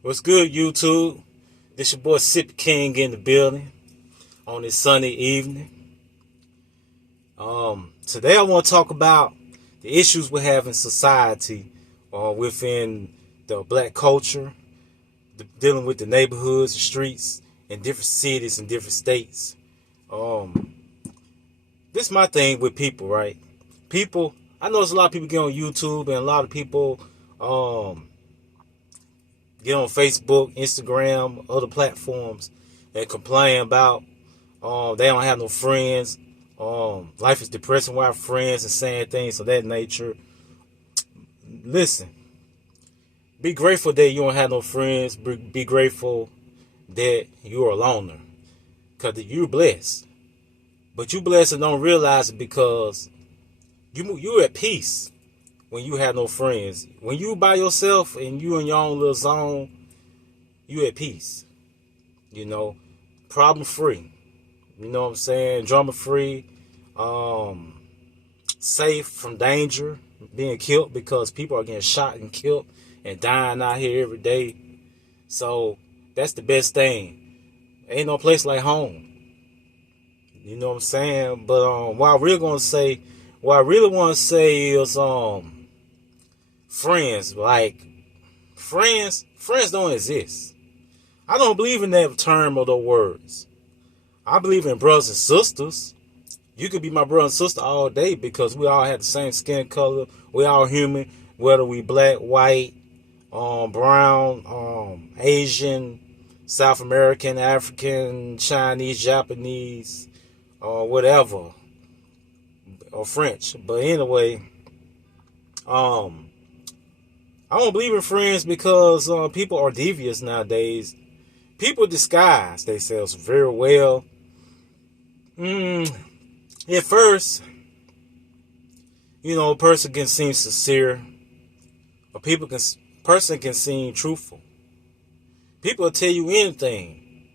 What's good, YouTube? This your boy Sip King in the building on this sunny evening. Today I want to talk about the issues we have in society within the black culture, dealing with the neighborhoods, the streets, in different cities and different states. Um, this is my thing with people, right? People, I know there's a lot of people get on YouTube and a lot of people um, get on Facebook, Instagram, other platforms, and complain about they don't have no friends. Life is depressing without friends and saying things of that nature. Listen, be grateful that you don't have no friends. Be grateful that you're a loner, cause you're blessed. But you blessed and don't realize it because you're at peace when you have no friends. When you by yourself and you in your own little zone, you at peace. You know, problem free. You know what I'm saying? Drama free. Safe from danger, being killed because people are getting shot and killed and dying out here every day. So that's the best thing. Ain't no place like home. You know what I'm saying? But what I really want to say is friends. Like friends don't exist. I don't believe in that term or those words. I believe in brothers and sisters. You could be my brother and sister all day because we all have the same skin color. We all human, whether we black, white, brown, Asian, South American, African, Chinese, Japanese, or whatever, or French. But anyway, I don't believe in friends because people are devious nowadays. People disguise themselves very well. At first, a person can seem sincere, or person can seem truthful. People will tell you anything,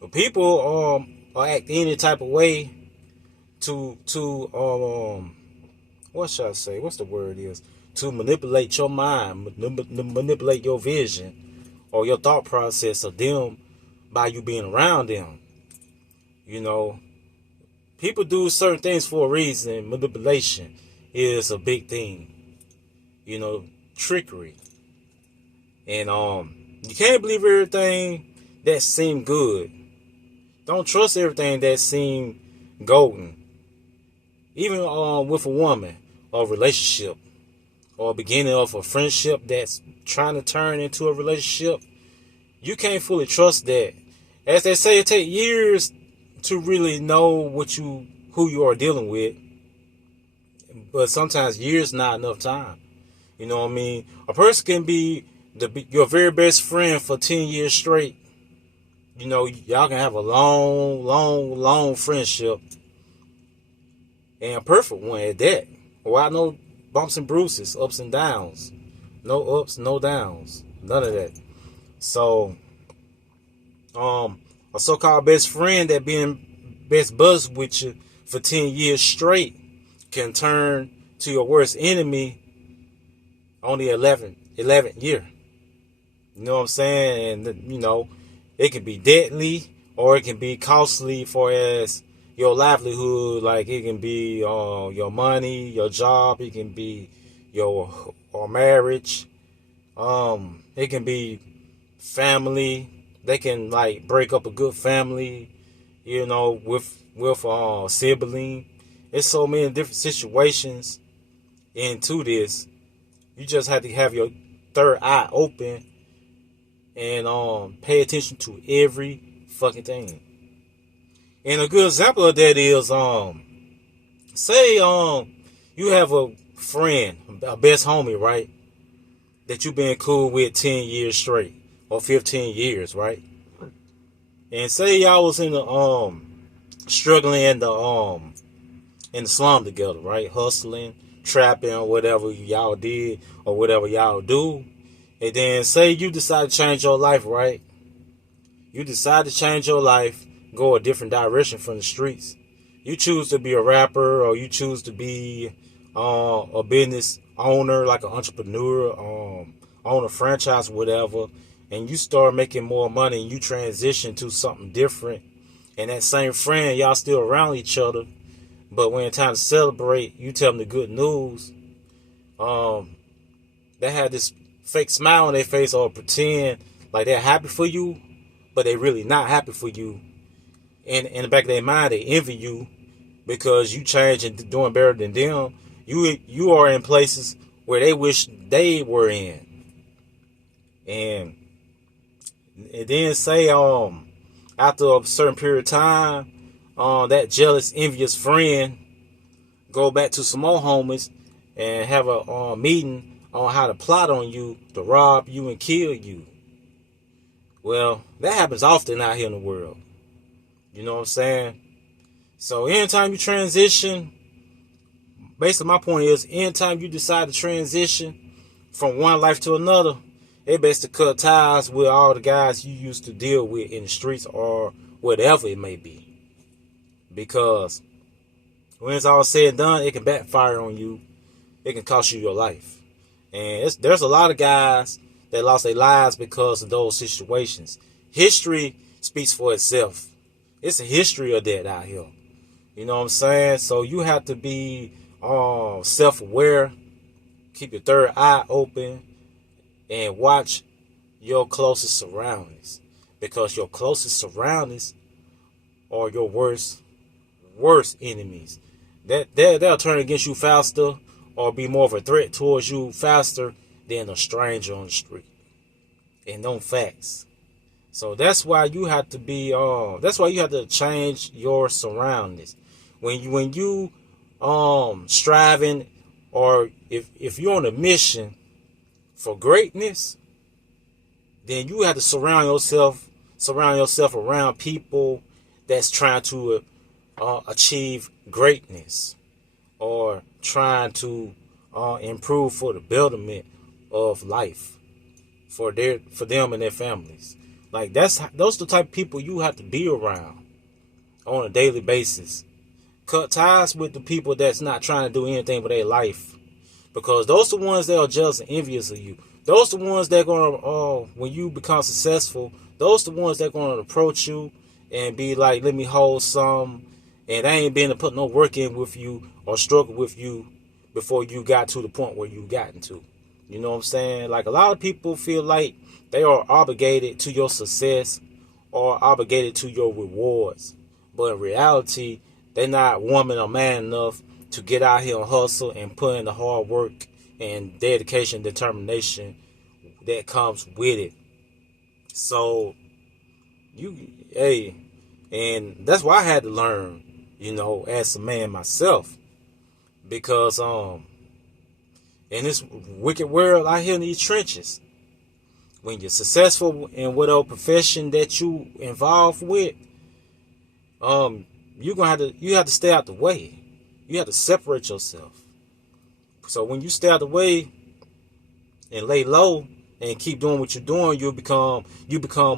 but people act any type of way to what should I say? What's the word is? To manipulate your mind, manipulate your vision, or your thought process of them by you being around them. People do certain things for a reason. Manipulation is a big thing. Trickery. And you can't believe everything that seems good. Don't trust everything that seems golden. Even with a woman or a relationship or a beginning of a friendship that's trying to turn into a relationship, you can't fully trust that. As they say, it takes years to really know who you are dealing with, but sometimes years not enough time. You know what I mean? A person can be your very best friend for 10 years straight. Y'all can have a long friendship, and a perfect one at that. Without no bumps and bruises, ups and downs, no ups, no downs, none of that. So, a so-called best friend that been best buds with you for 10 years straight can turn to your worst enemy on the 11th year. You know what I'm saying? And, it can be deadly or it can be costly for as your livelihood. Like it can be your money, your job. It can be your marriage. It can be family. They can like break up a good family, with a sibling. It's so many different situations into this. You just have to have your third eye open and pay attention to every fucking thing. And a good example of that is say you have a friend, a best homie, right? That you've been cool with 10 years straight or 15 years, right? And say y'all was in the struggling in the slum together, right? Hustling, trapping, or whatever y'all did or whatever y'all do. And then say you decide to change your life, right? You decide to change your life, go a different direction from the streets. You choose to be a rapper, or you choose to be a business owner, like an entrepreneur, own a franchise, whatever. and you start making more money and you transition to something different, and that same friend, y'all still around each other, but when it's time to celebrate, you tell them the good news. They have this fake smile on their face or pretend like they're happy for you, but they really not happy for you. And in the back of their mind, they envy you because you change and doing better than them. You are in places where they wish they were in. And then say after a certain period of time, that jealous, envious friend go back to some more homies and have a meeting on how to plot on you to rob you and kill you. Well, that happens often out here in the world. You know what I'm saying? So anytime you transition, basically my point is, anytime you decide to transition from one life to another, it best to cut ties with all the guys you used to deal with in the streets or whatever it may be. Because when it's all said and done, it can backfire on you. It can cost you your life. And there's a lot of guys that lost their lives because of those situations. History speaks for itself. It's a history of that out here. You know what I'm saying? So you have to be self-aware, keep your third eye open, and watch your closest surroundings. Because your closest surroundings are your worst enemies. They'll turn against you faster or be more of a threat towards you faster than a stranger on the street. And them facts. So that's why you have to be that's why you have to change your surroundings. When you striving, or if you're on a mission for greatness, then you have to surround yourself around people that's trying to achieve greatness, or trying to improve for the betterment of life for them and their families. Like those are the type of people you have to be around on a daily basis. Cut ties with the people that's not trying to do anything with their life, because those are the ones that are jealous and envious of you. Those are the ones that are gonna when you become successful, those are the ones that are gonna approach you and be like, let me hold some, and they ain't been to put no work in with you or struggle with you before you got to the point where you gotten to. You know what I'm saying? Like, a lot of people feel like they are obligated to your success or obligated to your rewards. But in reality, they're not woman or man enough to get out here and hustle and put in the hard work and dedication, determination that comes with it. So, and that's why I had to learn, as a man myself. Because, in this wicked world out here in these trenches, when you're successful in whatever profession that you involved with, you have to stay out the way. You have to separate yourself. So when you stay out the way and lay low and keep doing what you're doing, you become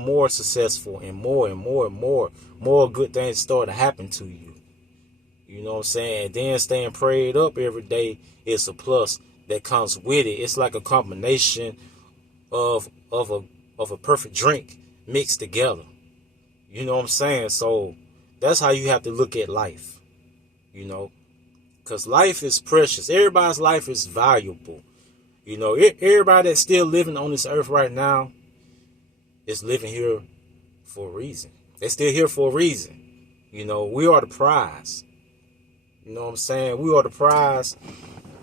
more successful, and more good things start to happen to you. You know what I'm saying? And then staying prayed up every day is a plus that comes with it. It's like a combination of a perfect drink mixed together. You know what I'm saying? So that's how you have to look at life. Because life is precious. Everybody's life is valuable. Everybody that's still living on this earth right now is living here for a reason. They're still here for a reason. We are the prize. You know what I'm saying? We are the prize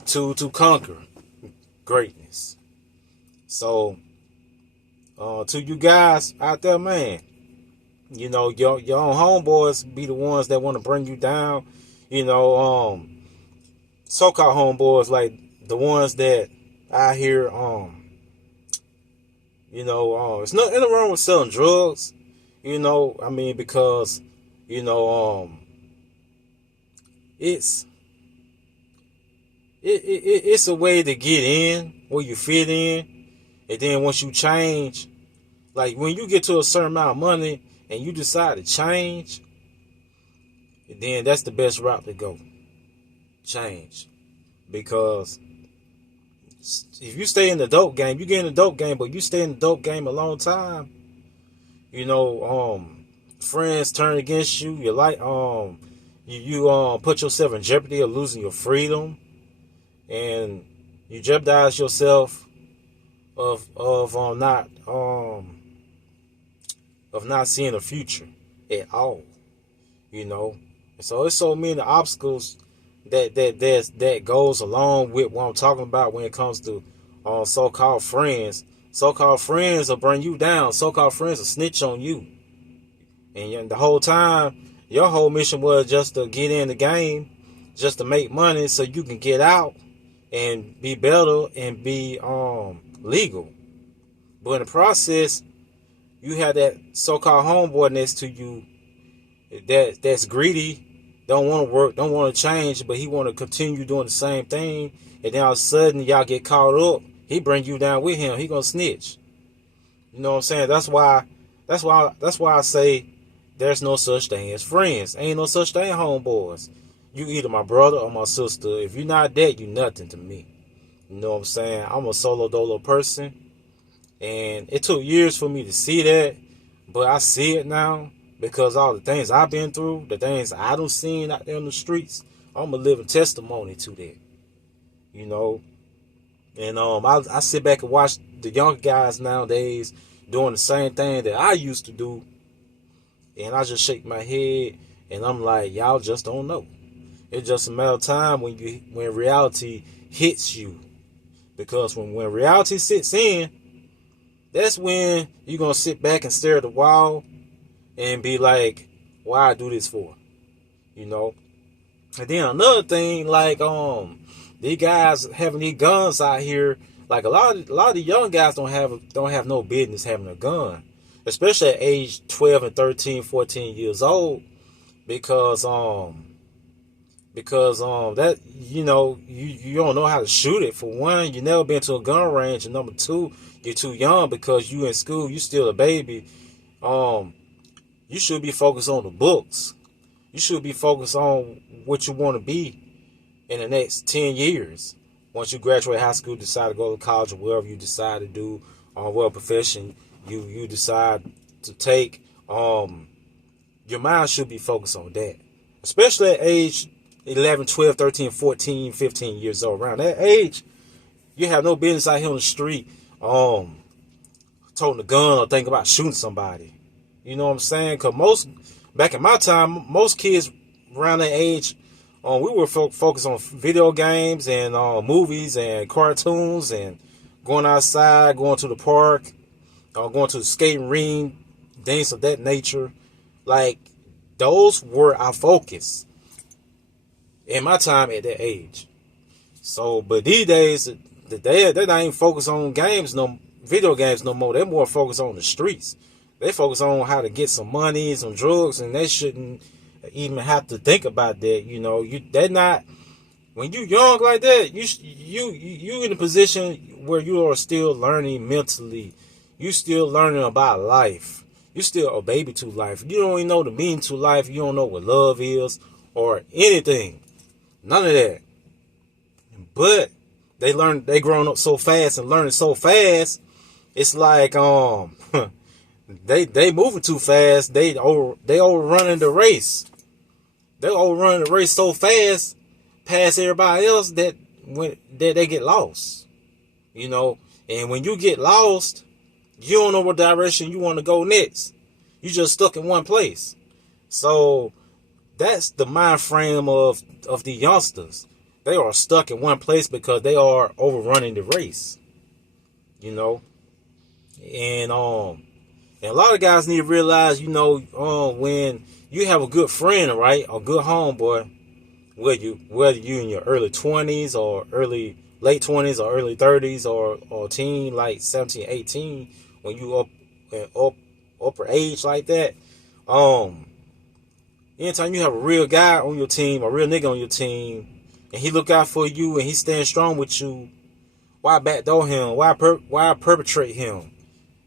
to conquer greatness. So, to you guys out there, man, your own homeboys be the ones that want to bring you down. So-called homeboys, like the ones that I hear, it's nothing wrong with selling drugs, because, it's a way to get in where you fit in. And then once you change, like when you get to a certain amount of money and you decide to change, then that's the best route to go. Change. Because If you stay in the dope game, you get in the dope game, but you stay in the dope game a long time, you know, friends turn against you. You like you put yourself in jeopardy of losing your freedom, and you jeopardize yourself of not seeing a future at all. You know, and so it's so many obstacles that goes along with what I'm talking about when it comes to so-called friends. So-called friends will bring you down. So-called friends will snitch on you. And the whole time, your whole mission was just to get in the game, just to make money so you can get out and be better and be legal. But in the process, you have that so-called homeboy next to you that's greedy, don't want to work, don't want to change, but he want to continue doing the same thing. And then all of a sudden, y'all get caught up. He bring you down with him. He gonna snitch. You know what I'm saying? That's why I say there's no such thing as friends. Ain't no such thing as homeboys. You either my brother or my sister. If you're not that, you nothing to me. You know what I'm saying? I'm a solo dolo person, and it took years for me to see that, but I see it now. Because all the things I've been through, the things I done seen out there in the streets, I'm a living testimony to that. You know? And I sit back and watch the young guys nowadays doing the same thing that I used to do. And I just shake my head and I'm like, y'all just don't know. It's just a matter of time when reality hits you. Because when reality sits in, that's when you're gonna sit back and stare at the wall and be like, why I do this for? You know? And then another thing, like these guys having these guns out here, like a lot of the young guys don't have no business having a gun. Especially at age 12 and 13, 14 years old. Because that, you know, you don't know how to shoot it. For one, you never been to a gun range, and number two, you're too young because you in school, you still a baby. You should be focused on the books. You should be focused on what you want to be in the next 10 years. Once you graduate high school, decide to go to college or whatever you decide to do, what profession you decide to take, your mind should be focused on that. Especially at age 11, 12, 13, 14, 15 years old. Around that age, you have no business out here on the street toting a gun or thinking about shooting somebody. You know what I'm saying? Because back in my time, most kids around that age, we were focused on video games and movies and cartoons and going outside, going to the park, going to the skating ring, things of that nature. Like, those were our focus in my time at that age. So, but these days, they're not even focused on video games no more. They're more focused on the streets. They focus on how to get some money, some drugs, and they shouldn't even have to think about that. You know, they're not. When you young like that, you in a position where you are still learning mentally. You still learning about life. You still a baby to life. You don't even know the meaning to life. You don't know what love is or anything. None of that. But they growing up so fast and learning so fast. It's like They moving too fast. They overrunning the race. They overrunning the race so fast past everybody else that they get lost. You know, and when you get lost, you don't know what direction you want to go next. You just stuck in one place. So that's the mind frame of the youngsters. They are stuck in one place because they are overrunning the race. You know, and a lot of guys need to realize, you know, when you have a good friend, right, a good homeboy, whether you in your early 20s or late 20s or early 30s or teen, like 17, 18, when you upper age like that, anytime you have a real guy on your team, a real nigga on your team, and he look out for you and he stand strong with you, why backdoor him? Why perpetrate him?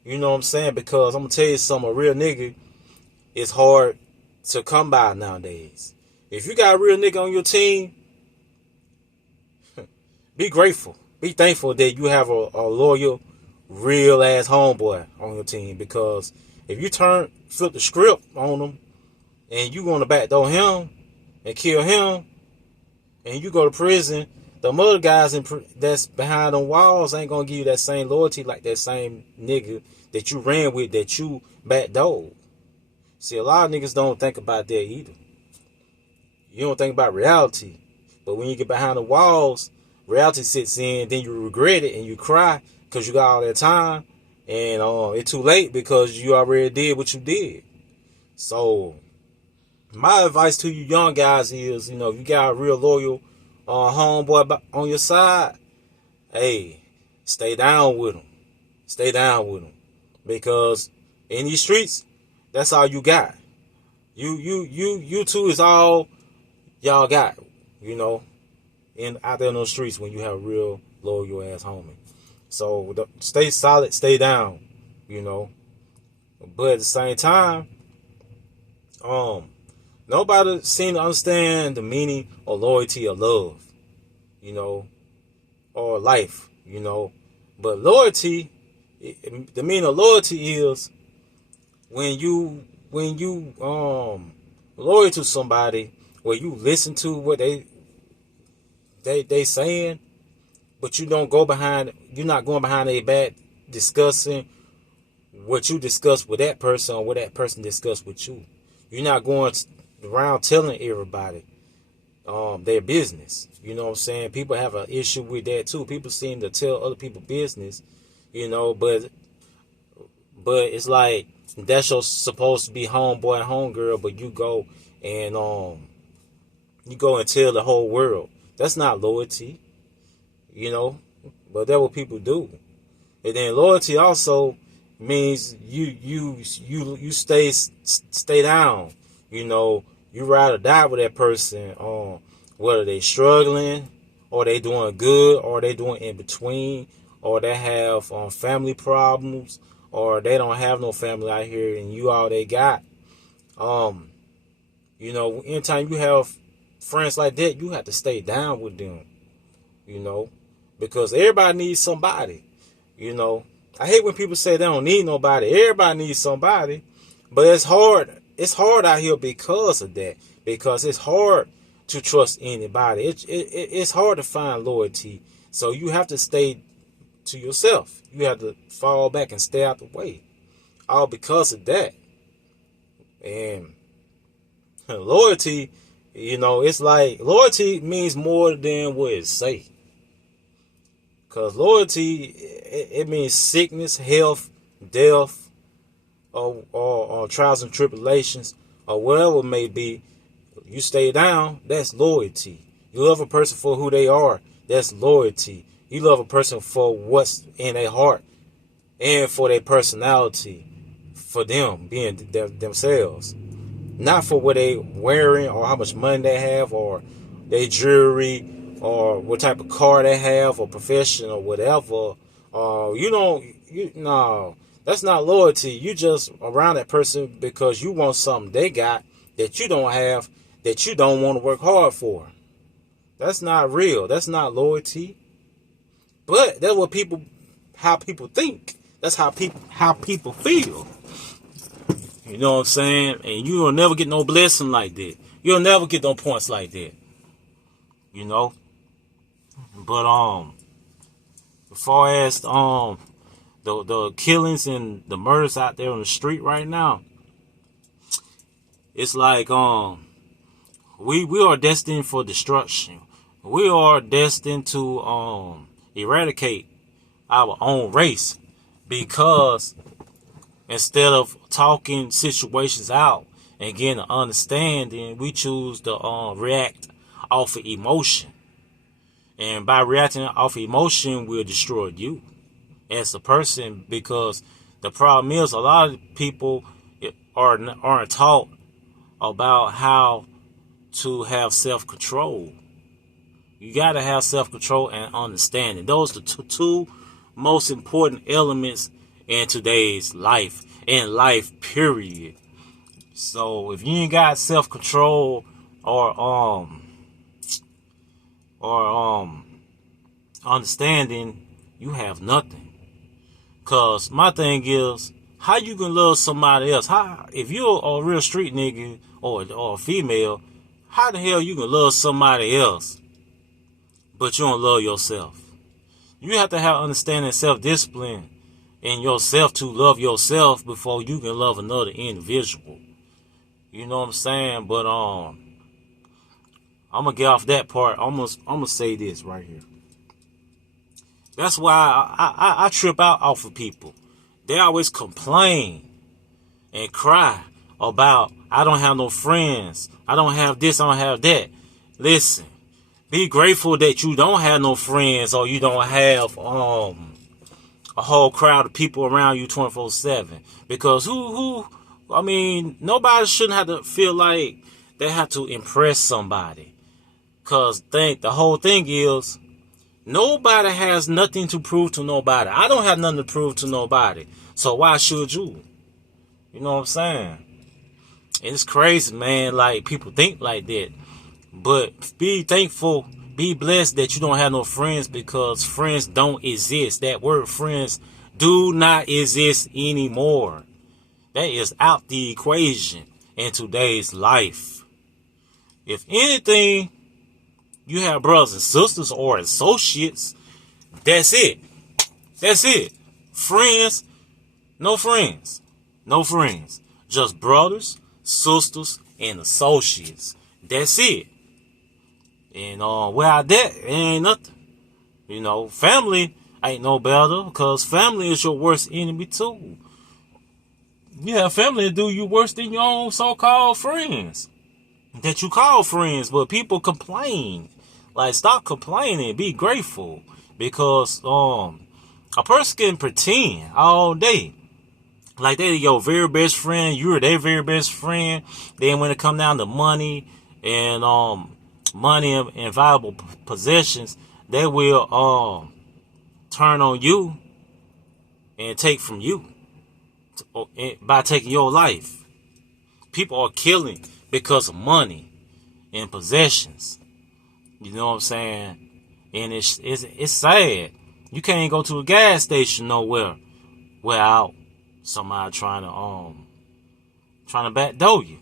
You know what I'm saying? Because I'm going to tell you something, a real nigga is hard to come by nowadays. If you got a real nigga on your team, be grateful. Be thankful that you have a loyal, real ass homeboy on your team, because if you flip the script on them and you want to backdoor him and kill him and you go to prison, the other guys that's behind them walls ain't gonna give you that same loyalty like that same nigga that you ran with, that you backdoored. See, a lot of niggas don't think about that either. You don't think about reality. But when you get behind the walls, reality sits in, then you regret it and you cry because you got all that time, and it's too late because you already did what you did. So my advice to you young guys is, if you got a real loyal homeboy on your side, hey, stay down with him. Stay down with him. Because in these streets, that's all you got. You two is all y'all got, out there in those streets when you have a real loyal ass homie. So stay solid, stay down, But at the same time, nobody seem to understand the meaning or loyalty or love, or life, But loyalty, the meaning of loyalty is when you loyal to somebody, where you listen to what they saying, but you're not going behind their back discussing what you discussed with that person or what that person discussed with you. You're not going around telling everybody their business. You know what I'm saying? People have an issue with that too. People seem to tell other people business, but it's like that's your supposed to be homeboy and homegirl, but you go and tell the whole world. That's not loyalty, but that's what people do. And then loyalty also means you stay down. You ride or die with that person, whether they struggling or they doing good or they doing in between, or they have family problems, or they don't have no family out here and you all they got. Anytime you have friends like that, you have to stay down with them, because everybody needs somebody, I hate when people say they don't need nobody. Everybody needs somebody, but it's hard. It's hard out here because of that, because it's hard to trust anybody. It's hard to find loyalty, so you have to stay to yourself. You have to fall back and stay out the way, all because of that. And loyalty, it's like loyalty means more than what it say. Because loyalty, it means sickness, health, death, or trials and tribulations, or whatever it may be. You stay down, that's loyalty. You love a person for who they are, that's loyalty. You love a person for what's in their heart and for their personality, for them being themselves. Not for what they wearing or how much money they have or their jewelry or what type of car they have or profession or whatever. No, that's not loyalty. You just around that person because you want something they got that you don't have, that you don't want to work hard for. That's not real. That's not loyalty. But that's how people think. That's how people feel. You know what I'm saying? And you will never get no blessing like that. You'll never get no points like that. But as far as the killings and the murders out there on the street right now, it's like we are destined for destruction. We are destined to eradicate our own race, because instead of talking situations out and getting an understanding, we choose to react off of emotion. And by reacting off of emotion, we'll destroy you as a person, because the problem is a lot of people aren't taught about how to have self-control. You got to have self-control and understanding. Those are the two most important elements in today's life, in life period. So if you ain't got self-control or understanding you have nothing. Cause my thing is, how you can love somebody else? How, if you're a real street nigga or a female, how the hell you can love somebody else, but you don't love yourself? You have to have understanding, self-discipline in yourself to love yourself before you can love another individual. You know what I'm saying? But I'm gonna get off that part. I'm gonna say this right here. That's why I trip out off of people. They always complain and cry about, I don't have no friends. I don't have this, I don't have that. Listen, be grateful that you don't have no friends, or you don't have a whole crowd of people around you 24/7. Because nobody shouldn't have to feel like they have to impress somebody. Cause the whole thing is, nobody has nothing to prove to nobody. I don't have nothing to prove to nobody. So why should you? You know what I'm saying? It's crazy, man. Like, people think like that. But be thankful, be blessed that you don't have no friends, because friends don't exist. That word friends do not exist anymore. That is out the equation in today's life. If anything, you have brothers and sisters or associates. That's it. That's it. Friends, no friends. No friends. Just brothers, sisters, and associates. That's it. And without that, it ain't nothing. You know, family ain't no better, because family is your worst enemy too. You have family that do you worse than your own so-called friends that you call friends. But people complain. Like, stop complaining. Be grateful. Because a person can pretend all day like they're your very best friend. You're their very best friend. Then when it come down to money and valuable possessions, they will turn on you and take from you by taking your life. People are killing because of money and possessions. You know what I'm saying? And it's sad. You can't go to a gas station nowhere without somebody trying to backdoor you.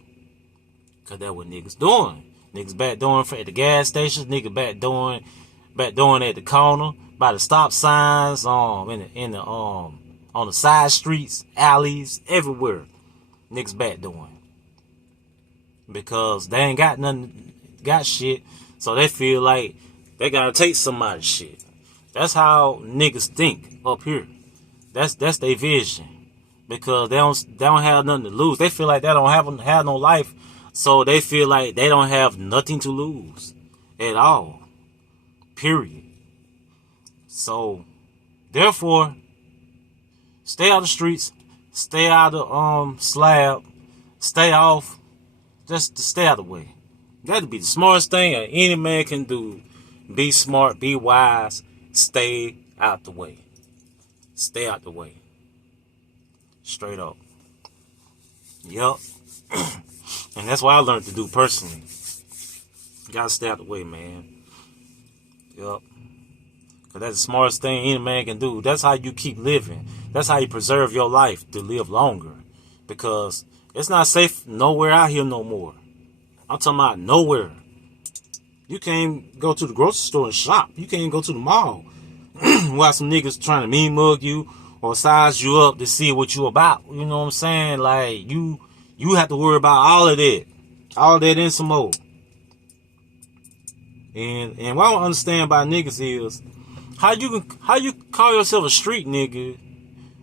Cause that's what niggas doing. Niggas backdooring at the gas stations. Niggas backdooring at the corner, by the stop signs, in the on the side streets, alleys, everywhere. Niggas backdooring. Because they ain't got shit, so they feel like they gotta take somebody's shit. That's how niggas think up here. That's their vision. Because they don't have nothing to lose. They feel like they don't have no life, so they feel like they don't have nothing to lose at all. Period. So, therefore, stay out of the streets, stay out of slab, stay off, just to stay out of the way. That'd be the smartest thing any man can do. Be smart, be wise, stay out the way. Stay out the way. Straight up. Yup. And that's what I learned to do personally. Gotta stay out the way, man. Yup. Because that's the smartest thing any man can do. That's how you keep living. That's how you preserve your life, to live longer. Because it's not safe nowhere out here no more. I'm talking about nowhere. You can't go to the grocery store and shop. You can't go to the mall while some niggas trying to mean mug you or size you up to see what you about. You know what I'm saying? Like, you have to worry about all of that. All that and some more. And what I don't understand about niggas is how you call yourself a street nigga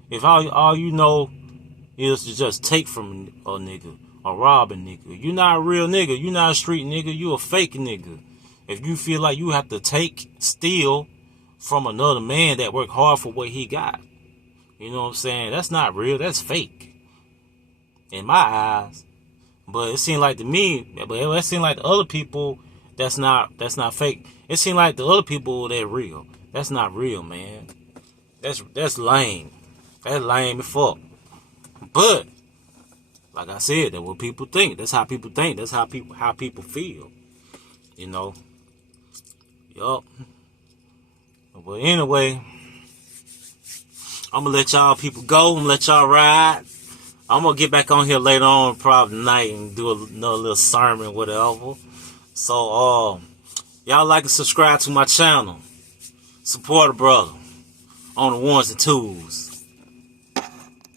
if all you know is to just take from a nigga or rob a nigga. You not a real nigga. You not a street nigga. You a fake nigga. If you feel like you have to steal from another man that worked hard for what he got. You know what I'm saying? That's not real. That's fake. In my eyes. But it seemed like to me, it seemed like the other people, that's not fake. It seemed like the other people, they're real. That's not real, man. That's lame. That's lame as fuck. But, like I said, that's what people think. That's how people think. That's how people feel. You know? Yup. But anyway, I'm going to let y'all people go. I'm going to let y'all ride. I'm going to get back on here later on, probably tonight, and do another little sermon, whatever. So, y'all like and subscribe to my channel. Support a brother on the ones and twos.